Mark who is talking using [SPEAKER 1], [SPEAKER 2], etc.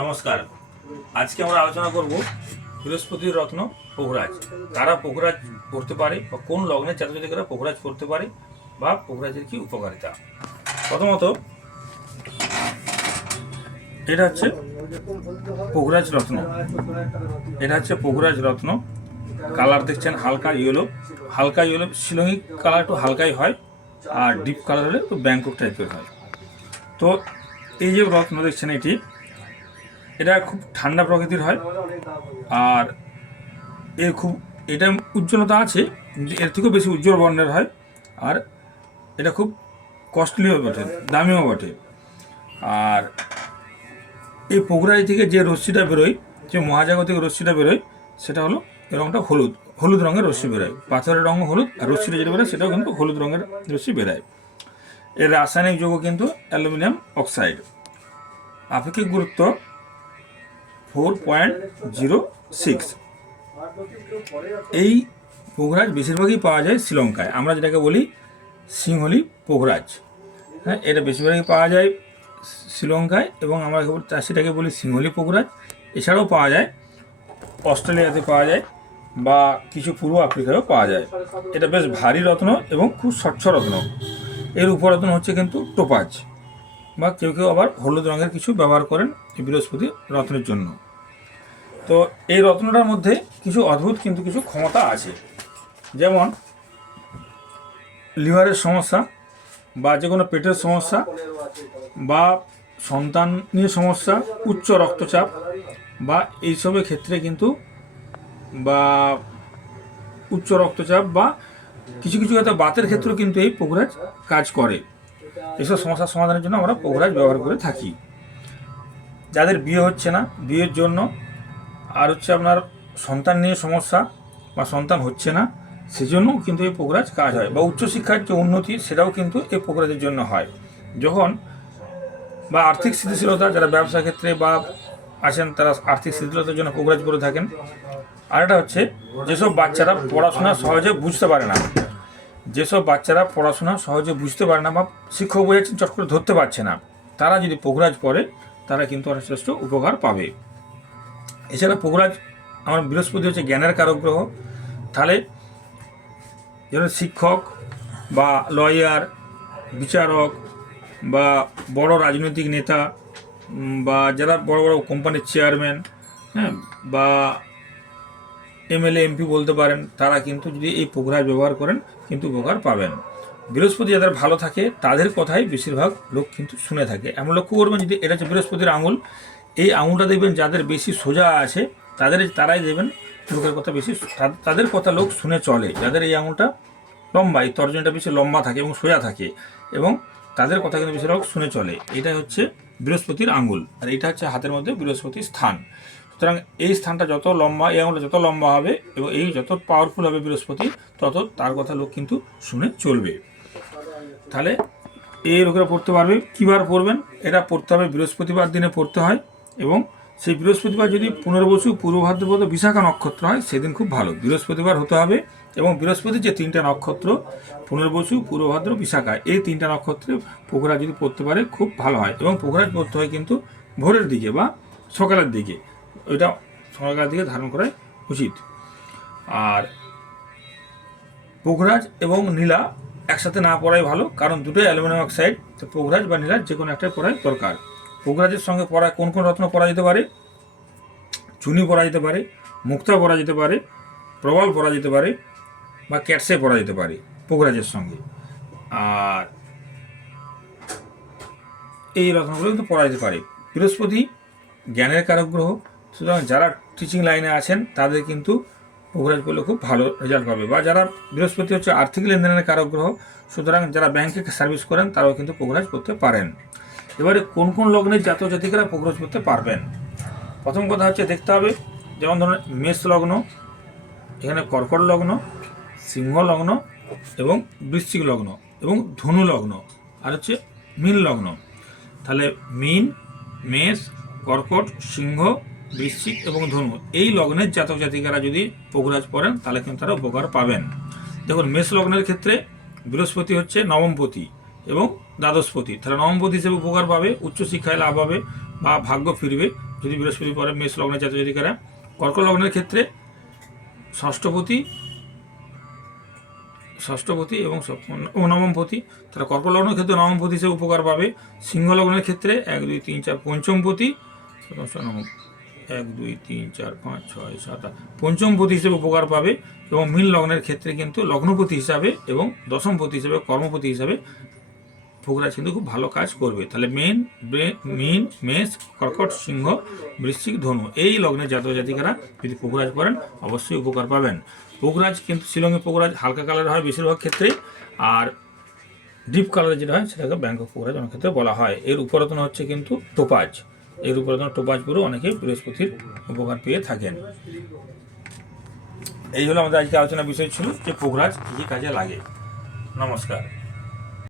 [SPEAKER 1] নমস্কার। আজকে আমরা আলোচনা করব বৃহস্পতির রত্ন পোখরাজ। কারা পোখরাজ পড়তে পারে বা কোন লগ্নের ছাত্রছাত্রীরা পোখরাজ পড়তে পারে বা পোখরাজের কি উপকারিতা? প্রথমত, এটা হচ্ছে পোখরাজ রত্ন। এটা হচ্ছে পোখরাজ রত্ন। কালার দেখছেন হালকা ইয়েলো। হালকা ইয়েলো শিলংই কালার একটু হালকাই হয় আর ডিপ কালার হলে একটু ব্যাংকক টাইপের হয়। তো এই যে রত্ন দেখছেন এটি এটা খুব ঠান্ডা প্রকৃতির হয়। আর এর খুব এটা উজ্জ্বলতা আছে এর থেকেও বেশি উজ্জ্বল বর্ণের হয়। আর এটা খুব কস্টলিও বটে, দামিও বটে। আর এই পোখরাই থেকে যে রশ্মিটা বেরোয়, যে মহাজাগতিক রশ্মিটা বেরোয়, সেটা হলো রঙটা হলুদ হলুদ রঙের রশ্মি বেরোয়। পাথরের রঙ হলুদ আর রশ্মিটা যেটা বেরোয়, সেটাও কিন্তু হলুদ রঙের রশ্মি বেরোয়। এর রাসায়নিক যৌগ কিন্তু অ্যালুমিনিয়াম অক্সাইড। আপেক্ষিক গুরুত্ব ফোর পয়েন্ট জিরো সিক্স। এই পোখরাজ বেশিরভাগই পাওয়া যায় শ্রীলঙ্কায়। আমরা যেটাকে বলি সিংহলি পোখরাজ। হ্যাঁ এটা বেশিরভাগই পাওয়া যায় শ্রীলঙ্কায় এবং আমরা সেটাকে বলি সিংহলি পোখরাজ। এছাড়াও পাওয়া যায়, অস্ট্রেলিয়াতে পাওয়া যায় বা কিছু পূর্ব আফ্রিকায়ও পাওয়া যায়। এটা বেশ ভারী রত্ন এবং খুব স্বচ্ছ রত্ন। এর উপরত্ন হচ্ছে কিন্তু টোপাজ বা কেউ কেউ আবার হলুদ রঙের কিছু ব্যবহার করেন বৃহস্পতি রত্নের জন্য। তো এই রত্নটার মধ্যে কিছু অদ্ভুত কিন্তু কিছু ক্ষমতা আছে। যেমন, লিভারের সমস্যা বা যে কোনো পেটের সমস্যা বা সন্তান নিয়ে সমস্যা, উচ্চ রক্তচাপ বা এইসবের ক্ষেত্রে কিন্তু বা উচ্চ রক্তচাপ বা কিছু কিছু হয়তো বাতের ক্ষেত্রেও কিন্তু এই পোখরাজ কাজ করে। এসব সমস্যার সমাধানের জন্য আমরা পোখরাজ ব্যবহার করে থাকি। যাদের বিয়ে হচ্ছে না, বিয়ের জন্য আর হচ্ছে আপনার সন্তান নিয়ে সমস্যা বা সন্তান হচ্ছে না, সেজন্য কিন্তু এই পোখরাজ কাজ হয় বা উচ্চশিক্ষার যে উন্নতি সেটাও কিন্তু এই পোখরাজের জন্য হয়। যখন বা আর্থিক স্থিতিশীলতা, যারা ব্যবসা ক্ষেত্রে বা আছেন, তারা আর্থিক স্থিতিশীলতার জন্য পোখরাজ করে থাকেন। আর একটা হচ্ছে যেসব বাচ্চারা পড়াশোনা সহজে বুঝতে পারে না, যেসব বাচ্চারা পড়াশোনা সহজে বুঝতে পারে না বা শিক্ষক বোঝাচ্ছেন চট করে ধরতে পারছে না, তারা যদি পোখরাজ পড়ে, তারা কিন্তু অনেক শ্রেষ্ঠ উপকার পাবে। এছাড়া পোখরাজ আমার বৃহস্পতি হচ্ছে জ্ঞানের কারক গ্রহ তাহলে যেন শিক্ষক বা লয়ার, বিচারক বা বড় রাজনৈতিক নেতা বা যারা বড় বড় কোম্পানির চেয়ারম্যান হ্যাঁ বা এমএলএ, এমপি বলতে পারেন, তারা কিন্তু যদি এই পোখরাজ ব্যবহার করেন, কিন্তু উপকার পাবেন। বৃহস্পতি যাদের ভালো থাকে, তাদের কথাই বেশিরভাগ লোক কিন্তু শুনে থাকে। এমন লক্ষ্য করবেন যদি এটা হচ্ছে বৃহস্পতির আঙুল এই আঙুলটা দেখবেন যাদের বেশি সোজা আছে, তাদের তারাই দেবেন লোকের কথা বেশি তাদের কথা লোক শুনে চলে। যাদের এই আঙুলটা লম্বা, এই তর্জনটা বেশি লম্বা থাকে এবং সোজা থাকে এবং তাদের কথা কিন্তু বেশিরভাগ শুনে চলে। এটাই হচ্ছে বৃহস্পতির আঙুল আর এটা হচ্ছে হাতের মধ্যে বৃহস্পতির স্থান। সুতরাং এই স্থানটা যত লম্বা, এই আঙুলটা যত লম্বা হবে এবং এই যত পাওয়ারফুল হবে বৃহস্পতি, তত তার কথা লোক কিন্তু শুনে চলবে। তাহলে এই লোকেরা পড়তে পারবে। কীবার পড়বেন? এটা পড়তে হবে বৃহস্পতিবার দিনে পড়তে হয়। এবং সেই বৃহস্পতিবার যদি পুনর্বসু পূর্ব ভাদ্রপদ বিশাখা নক্ষত্র হয়, সেদিন খুব ভালো। বৃহস্পতিবার হতে হবে এবং বৃহস্পতির যে তিনটা নক্ষত্র, পুনর্বসু, পূর্ব ভাদ্র বিশাখা, এই তিনটা নক্ষত্রে পোখরা যদি পড়তে পারে, খুব ভালো হয়। এবং পোখরাজ পড়তে হয় কিন্তু ভোরের দিকে বা সকালের দিকে। ওইটা সকালের দিকে ধারণ করাই উচিত। আর পোখরাজ এবং নীলা একসাথে না পড়াই ভালো, কারণ দুটোই অ্যালুমিনিয়াম অক্সাইড, তো পোখরাজ বা নীলাজ যে কোনো একটা পড়াই দরকার। পোখরাজের সঙ্গে পড়া কোন কোন রত্ন পরা যেতে পারে? চুনি পরা যেতে পারে, মুক্তা পরা যেতে পারে, প্রবাল পরা যেতে পারে বা ক্যাটসে পরা যেতে পারে পোখরাজের সঙ্গে। আর এই রত্নগুলো কিন্তু পরা যেতে পারে। বৃহস্পতি জ্ঞানের কারক গ্রহ। সুতরাং যারা টিচিং লাইনে আছেন, তাদের কিন্তু পোখরাজ করলে খুব ভালো রেজাল্ট পাবে। বা যারা বৃহস্পতি হচ্ছে আর্থিক লেনদেনের কারক গ্রহ, সুতরাং যারা ব্যাংকে সার্ভিস করেন, তারাও কিন্তু পোখরাজ করতে পারেন। এবারে কোন কোন লগ্নের জাতীয় জাতিকারা পোখরাজ করতে পারবেন? প্রথম কথা হচ্ছে দেখতে হবে, যেমন ধরুন মেষ লগ্ন, এখানে কর্কট লগ্ন, সিংহ লগ্ন এবং বৃশ্চিক লগ্ন এবং ধনু লগ্ন, আর হচ্ছে মীন লগ্ন। তাহলে মীন, মেষ, কর্কট, সিংহ, বৃশ্চিক এবং ধনু, এই লগ্নের জাতক জাতিকারা যদি পোখরাজ পড়েন, তাহলে কিন্তু তারা উপকার পাবেন। দেখুন, মেষ লগ্নের ক্ষেত্রে বৃহস্পতি হচ্ছে নবমপতি এবং দ্বাদশপতি। তাহলে নবমপতি হিসেবে উপকার পাবে, উচ্চশিক্ষায় লাভ হবে বা ভাগ্য ফিরবে। যদি বৃহস্পতি পরে মেষ লগ্নের জাতক জাতিকারা, কর্ক লগ্নের ক্ষেত্রে ষষ্ঠপতি ষষ্ঠপতি এবং নবমপতি তারা কর্ক লগ্নের ক্ষেত্রে নবমপতি হিসেবে উপকার পাবে। সিংহ লগ্নের ক্ষেত্রে এক, দুই, তিন, চার পঞ্চমপতি নবম এক, দুই, তিন, চার, পাঁচ, ছয়, সাত, আট পঞ্চমপতি হিসেবে উপকার পাবে এবং মীন লগ্নের ক্ষেত্রে কিন্তু লগ্নপতি হিসাবে এবং দশমপতি হিসেবে কর্মপতি হিসাবে ভোগরাজ কিন্তু খুব ভালো কাজ করবে। তাহলে মেন মিন, মেষ, কর্কট, সিংহ, বৃশ্চিক, ধনু, এই লগ্নের জাতক জাতিকারা যদি পুকুরাজ করেন, অবশ্যই উপকার পাবেন। পুকুরাজ কিন্তু শিলংয়ে পুকুরাজ হালকা কালার হয় বেশিরভাগ ক্ষেত্রে আর ডিপ কালার যেটা হয় সেটাকে ব্যাংকক পুকুরাজ অনেক ক্ষেত্রে বলা হয়। এর উপরতন হচ্ছে কিন্তু টোপাজ। এর উপরতন টোপাজ পুরো অনেকে বৃহস্পতির উপকার পেয়ে থাকেন। এই হলো আমাদের আজকে আলোচনা বিষয় ছিল যে পুকুরাজ কী কাজে লাগে। নমস্কার।